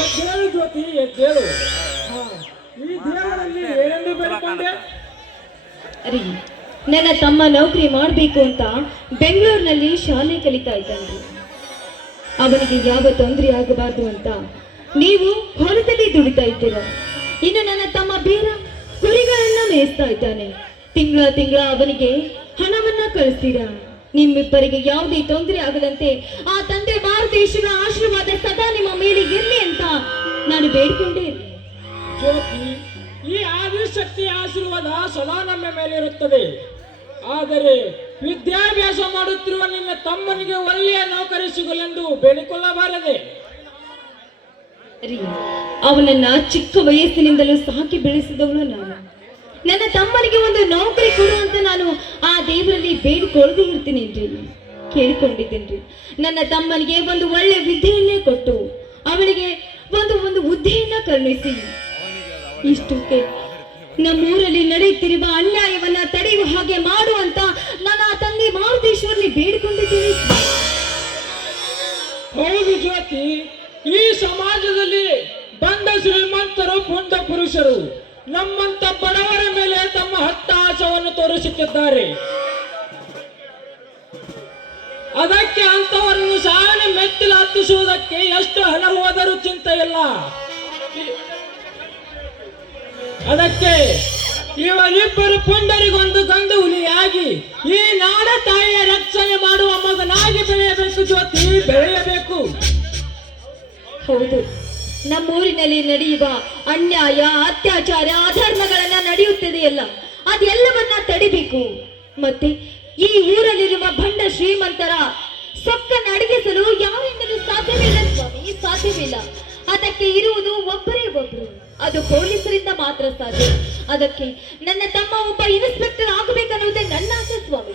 ಎದ್ದೇಳು ಜ್ಯೋತಿ ಎದ್ದೇಳು. ಈ ದೇವರಲ್ಲಿ ಏನೆಂದು ಬೇಡಿಕೊಂಡೆ? ರೀ, ನನ್ನ ತಮ್ಮ ನೌಕರಿ ಮಾಡಬೇಕು ಅಂತ ಬೆಂಗಳೂರಿನಲ್ಲಿ ಶಾಲೆ ಕಲಿತಾ ಇದ್ದಾನೆ. ಅವನಿಗೆ ಯಾವ ತೊಂದರೆ ಆಗಬಾರ್ದು ಅಂತ ನೀವು ಹೊಲದಲ್ಲಿ ದುಡಿತಾ ಇದ್ದೀರ. ಇನ್ನು ನನ್ನ ತಮ್ಮ ಬೇರೆ ಕುರಿಗಳನ್ನ ಮೇಯಿಸ್ತಾ ಇದ್ದಾನೆ. ತಿಂಗಳ ಅವನಿಗೆ ಹಣವನ್ನ ಕಳಿಸ್ತೀರಾ. ನಿಮ್ಮಿಬ್ಬರಿಗೆ ಯಾವುದೇ ತೊಂದರೆ ಆಗದಂತೆ ಆ ತಂದೆ ಮಾರುತೇಶ್ವರ ಆಶೀರ್ವಾದ ಸದಾ ನಿಮ್ಮ ಮೇಲೆ ಇರಲಿ ಅಂತ ನಾನು ಬೇಡಿಕೊಂಡೇ ಇರಲಿ. ಜ್ಯೋತಿ, ಈ ಆದಿಶಕ್ತಿಯ ಆಶೀರ್ವಾದ ಸದಾ ನಮ್ಮ ಮೇಲೆ ಇರುತ್ತದೆ. ಆದರೆ ವಿದ್ಯಾಭ್ಯಾಸ ಮಾಡುತ್ತಿರುವ ನಿನ್ನ ತಮ್ಮನಿಗೆ ಒಳ್ಳೆಯ ನೌಕರಿ ಸಿಗಲೆಂದು ಬೇಡಿಕೊಳ್ಳಬಾರದೆ. ಅವನನ್ನ ಚಿಕ್ಕ ವಯಸ್ಸಿನಿಂದಲೂ ಸಾಕಿ ಬೆಳೆಸಿದವಳು ನಾನು. ನನ್ನ ತಮ್ಮನಿಗೆ ಒಂದು ನೌಕರಿ ಕೊಡು ಅಂತ ನಾನು ಆ ದೇವರಲ್ಲಿ ಬೇಡಿಕೊಳ್ಳದೆ ಇರ್ತೀನಿ ಕೇಳಿಕೊಂಡಿದ್ದೇನ್ರಿ. ನನ್ನ ತಮ್ಮನಿಗೆ ಒಂದು ಒಳ್ಳೆ ವಿದ್ಯೆಯನ್ನೇ ಕೊಟ್ಟು ಅವನಿಗೆ ಒಂದು ಹುದ್ದೆಯನ್ನ ಕರುಣಿಸಿ. ಇಷ್ಟಕ್ಕೆ ನಮ್ಮೂರಲ್ಲಿ ನಡೆಯುತ್ತಿರುವ ಅನ್ಯಾಯವನ್ನ ತಡೆಯುವ ಹಾಗೆ ಮಾಡುವಂತ ನಾನು ಆ ತಂದೆ ಮಾರುತೇಶ್ವರನಿ ಬೇಡಿಕೊಂಡಿದ್ದೇನೆ. ಹೌದು ಜ್ಯೋತಿ, ಈ ಸಮಾಜದಲ್ಲಿ ಬಂದ ಶ್ರೀಮಂತರು ಪುಂಡ ಪುರುಷರು ನಮ್ಮಂತ ಬಡವರ ಮೇಲೆ ತಮ್ಮ ಹತ್ತಾಸವನ್ನು ತೋರಿಸುತ್ತಿದ್ದಾರೆ. ಅದಕ್ಕೆ ಅಂತವರನ್ನು ಸಾವನ್ನ ಮೆಟ್ಟಿಲು ಹತ್ತಿಸುವುದಕ್ಕೆ ಎಷ್ಟು ಹಣ ಹೋದರೂ ಚಿಂತೆ ಇಲ್ಲ. ಅದಕ್ಕೆ ಇವರಿಬ್ಬರು ಪುಂಡರಿಗೊಂದು ಗಂಡು ಹುಲಿಯಾಗಿ ಈ ನಾಡ ತಾಯಿಯ ರಕ್ಷಣೆ ಮಾಡುವ ಮಗನಾಗಿ ಬೆಳೆಯಬೇಕು ಜ್ಯೋತಿ, ಬೆಳೆಯಬೇಕು. ಹೌದು, ನಮ್ಮೂರಿನಲ್ಲಿ ನಡೆಯುವ ಅನ್ಯಾಯ, ಅತ್ಯಾಚಾರ, ಅಧರ್ಮಗಳನ್ನ ನಡೆಯುತ್ತಿದೆಯಲ್ಲ, ಅದೆಲ್ಲವನ್ನ ತಡಿಬೇಕು. ಮತ್ತೆ ಈ ಊರಲ್ಲಿರುವ ಭಂಡ ಶ್ರೀಮಂತರ ಸೊಕ್ಕನ್ನು ಅಡಗಿಸಲು ಯಾರಿಂದಲೂ ಸಾಧ್ಯವಿಲ್ಲ ಸ್ವಾಮಿ, ಸಾಧ್ಯವಿಲ್ಲ. ಅದಕ್ಕೆ ಇರುವುದು ಒಬ್ಬರೇ ಒಬ್ಬರು, ಅದು ಪೊಲೀಸರಿಂದ ಮಾತ್ರ ಸಾಧ್ಯ. ಅದಕ್ಕೆ ನನ್ನ ತಮ್ಮ ಒಬ್ಬ ಇನ್ಸ್ಪೆಕ್ಟರ್ ಆಗಬೇಕನ್ನುವುದೇ ನನ್ನ ಆಸೆ ಸ್ವಾಮಿ.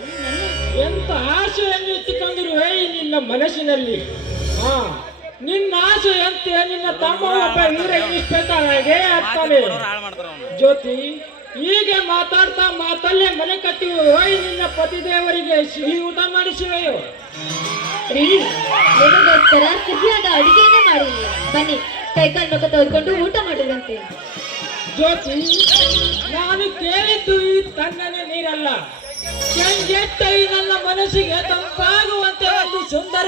ಎಂತ ಆಸೆಯನ್ನು ಇಟ್ಟುಕೊಂಡಿರುವೆ ನಿನ್ನ ಮನಸ್ಸಿನಲ್ಲಿ? ನಿನ್ನ ಆಸೆಯಂತೆ ನಿನ್ನ ತಮ್ಮ ಒಬ್ಬ ಹೀರೋ ಇನ್ಸ್ಪೆಕ್ಟರ್ ಆಗಿ ಆಗ್ತಾನೆ. ಜ್ಯೋತಿ, ಹೀಗೆ ಮಾತಾಡ್ತಾ ಮಾತಲ್ಲೇ ಮನೆ ಕಟ್ಟಿವೆಯೋ ನಿನ್ನ ಪತಿದೇವರಿಗೆ ಸಿಹಿ ಊಟ ಮಾಡಿಸಿವೆಯೋ? ನಿಮಗೋಸ್ಕರ ಸಿಹಿಯಾದ ಅಡಿಗೆನೇ ಮಾಡಿಲ್ಲ. ಬನ್ನಿ, ಕೈಕಾಲು ಮುಖ ತೊಳ್ಕೊಂಡು ಊಟ ಮಾಡುವಂತೆ. ಜ್ಯೋತಿ, ನಾನು ಕೇಳಿದ್ದು ಈ ತಣ್ಣನೆ ನೀರಲ್ಲ, ಕೆಂಗೆಟ್ಟ ನನ್ನ ಮನಸ್ಸಿಗೆ ತಂಪಾಗುವಂತೆ ಒಂದು ಸುಂದರ